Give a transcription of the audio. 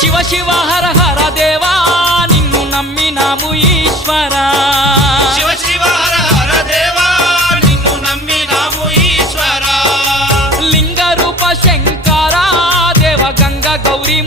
శివ శివ హర హర దేవా నిన్ను నమ్మినాము ఈశ్వరా శివ శివ హర హర దేవా నిన్ను నమ్మినాము ఈశ్వరా లింగ రూప శంకరా దేవ గంగ గౌరీ